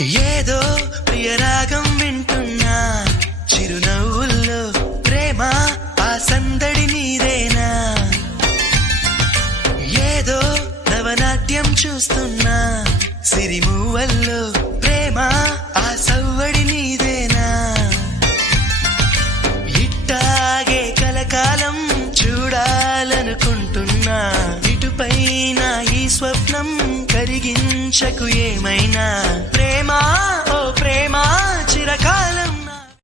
ఏదో ప్రియరాగం వింటున్నా, చిరునవ్వుల్లో ప్రేమ ఆ సందడి నీదేనా. ఏదో నవనాట్యం చూస్తున్నా, సిరిమూవల్లో ప్రేమ ఆ సవ్వడి నీదేనా. ఇట్టాగే కలకాలం చూడాలనుకుంటున్నా, ఇటుపైన ఈ స్వప్నం కరిగించకు ఏమైనా.